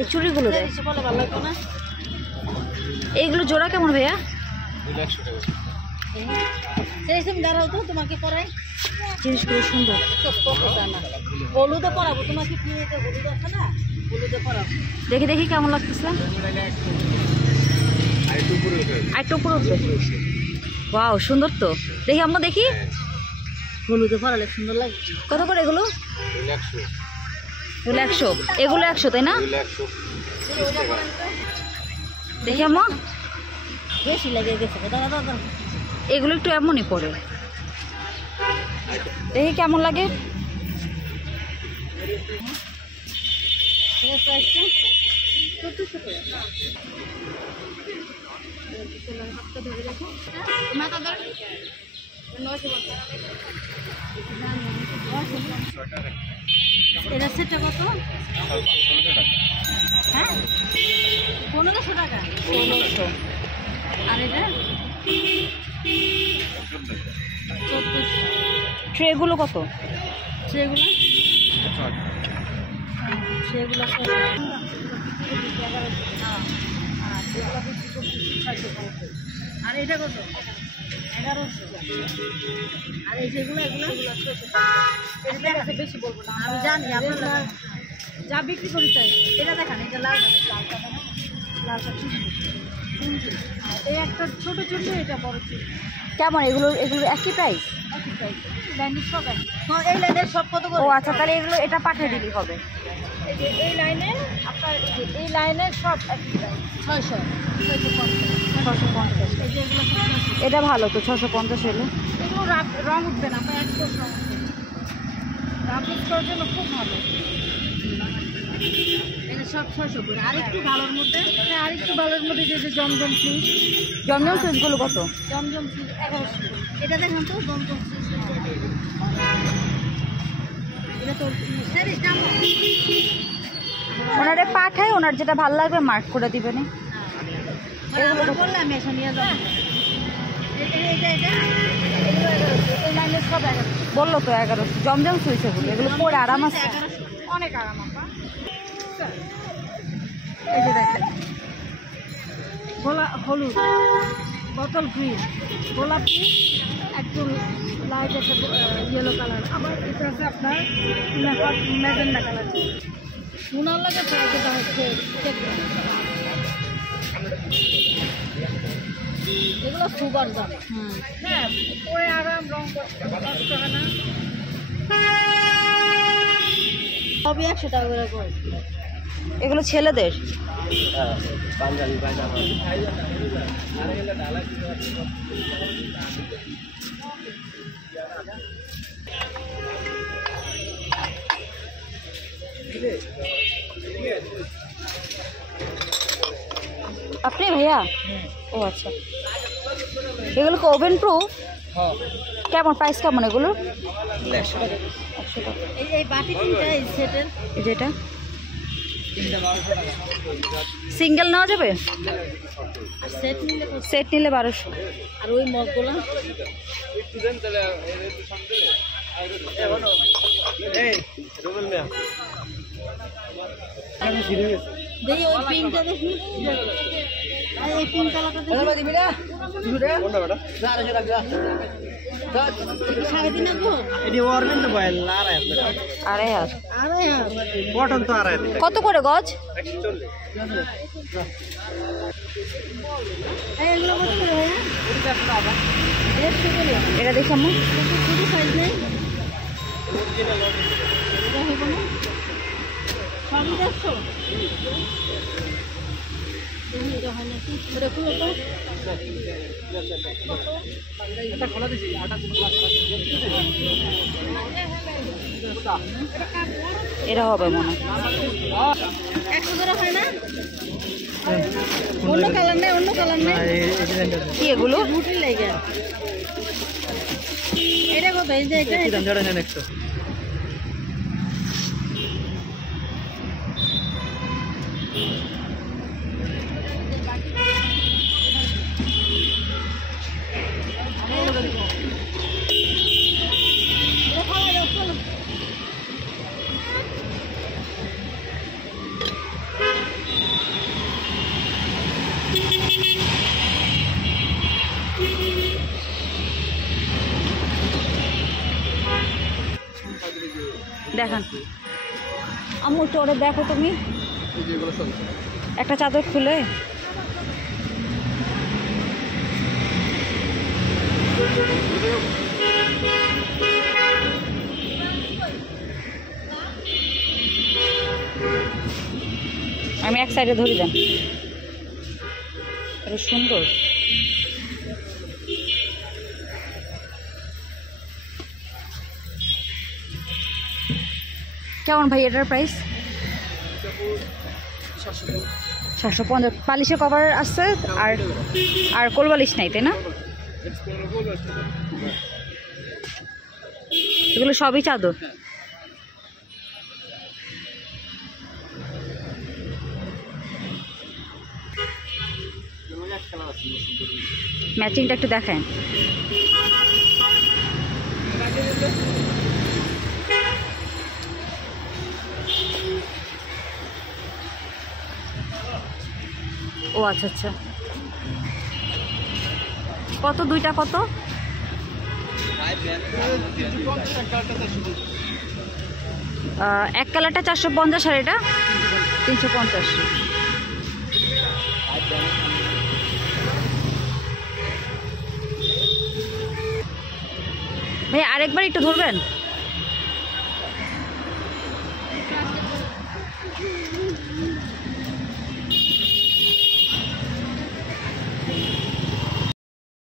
এই চুড়িগুলো দেয় এইগুলো জোড়া কেমন ভাইয়া? দাঁড়াও তো তোমাকে পরাই জিনিসগুলো সুন্দর। হলুদে পরাবো তোমাকে, হলুদ আছে না, হলুদে পরাবো। দেখি দেখি কেমন লাগতেছে। আরেকটু উপরে উঠবে। ওয়াও সুন্দর তো, দেখি আমরা দেখি। হলুদে পরালে সুন্দর লাগে। কত করে এগুলো? 100। এগুলো 100 তাই না? দেখি আম্মা, বেশি লাগে গেছে। দাদা এগুলো একটু এমনই পড়ে, দেখি কেমন লাগে। এটা সেটটা কত? হ্যাঁ 1500 টাকা। 1600। আর এটা ট্রেগুলো কত? সেগুলো সেগুলো আর এটা কত? 1100। আর এই যেগুলো এগুলো বেশি বলবো না, আমি জানি আপনারা যা বিক্রি করি তাই। এটা দেখান, এটা লাল লালটা এই একটা ছোট ছোট, এটা বড় ছোট। কেমন এগুলো? এগুলো একই প্রাইস? একই প্রাইস। লাইনের সব একই। এই লাইনের সব কত করে? ও আচ্ছা, তাহলে এগুলো এটা পাঠিয়ে দিলেই হবে। এই লাইনে আপনার এই লাইনের সব একই প্রাইস। 650। এই যে এগুলো এটা ভালো তো, 650 হলে। এগুলো রং উঠবে না, আপনার 100 রং উঠবে। রাফিস করার জন্য খুব ভালো। এটা সব 600 করে। আরেকটু ভালোর মধ্যে, আরেকটু ভালোর মধ্যে যে জমজম সুইচ। জমজম সুইচগুলো কত? জমজম সুইচ 1100। এটা দেখেন তো, জমজম সুইচ। এটা তো ওনারে পাঠায়, ওনার যেটা ভালো লাগবে মার্ক করে দিবেন। এগুলো বললে আমি এসে নিয়ে যাবো। বললো তো 1100। জমজম সুইচ এগুলো, এগুলো পরে আরাম আছে, অনেক আরাম। এই যে দেখেন, হলুদ বোতল গ্রিন, গোলাপি, একটু লাইট একটা ইয়েলো কালার। আবার এটা আছে আপনার ম্যাজেন্ডা কালার। সোনার লাগে যেটা হচ্ছে এগুলো সুপার দাম। হ্যাঁ, পরে আরাম, রং করতে কষ্ট হয় না। সবই 100 টাকা করে করে। এগুলো ছেলেদের। আপনি ভাইয়া? ও আচ্ছা, এগুলো কি ওভেন প্রুফ? কেমন প্রাইস কেমন এগুলো? 100 টাকা। এই বাটি তিনটা এই সেটের, যেটা সিঙ্গেল নেওয়া যাবে? সেট নিলে 1200। আর ওই মগগুলো দেখি, ওই পিঙ্কটা দেখি, এই পিঙ্ক কালারটা দেখি। 2500। কত করে গজ? এটা দেখি আমি। এটা হবে মনে হয় 100 করে হয় না? অন্য কালার নেই, অন্য কালার নেই। কি এগুলো? রুটি লাগে। এটা কত? এই যে এটা দেখান আম্মু, একটু ওটা দেখো তুমি, একটা চাদর খুলে। আমি এক সাইডে ধরি দেন, এটা সুন্দর। কেমন ভাই এটার প্রাইস? 750। পালিশের কভার আছে আর আর কোল বালিশ নাই, তাই না? এগুলো সবই চাদর। ম্যাচিংটা একটু দেখেন। ও আচ্ছা আচ্ছা, কত দুইটা কত? এক কালারটা 450 আর এটা 350। ভাই আরেকবার একটু ধরবেন।